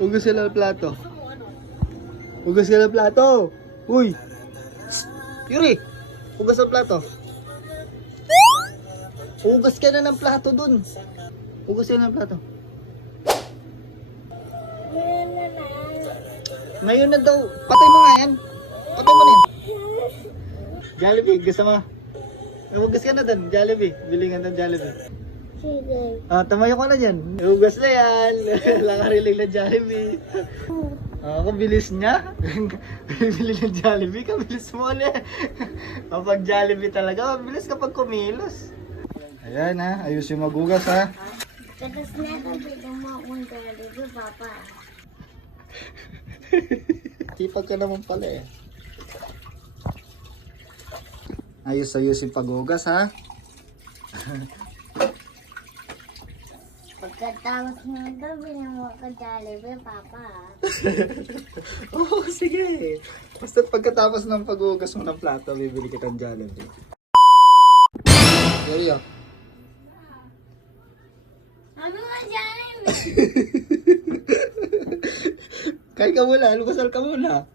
Hugas ka ng plato. Hugas ka ng plato. Uy! Yuri! Hugas ng plato. Hugas ka na ng plato dun. Hugas ka ng plato. Ngayon na daw. Patay mo nga yan. Patay mo na yan. Jollibee, gusto mo? Hugas ka na dun, Jollibee. Bilingan ng Jollibee. Sige. Ah, tamayo ko na dyan. Hugas na yan. Nakarilig na Jollibee. Ah, ang bilis niya. Bili ng Jollibee, kabilis mo ulit. Kapag Jollibee talaga, mabilis kapag kumilos. Ayan ha, ayos yung magugas ha. Tapos na ito, bigyan mo akong Jollibee, Papa. Tipag ka naman pala eh. Ayos-ayos yung paghugas ha. Pagkatapos na ito, bigyan mo ako Jollibee, Papa. Oo, sige. Basta pagkatapos ng paghugas mo ng plato, bibili kita ng Jollibee. Seryo? Ano nga Jollibee? Kain ka muna, lumasal ka muna.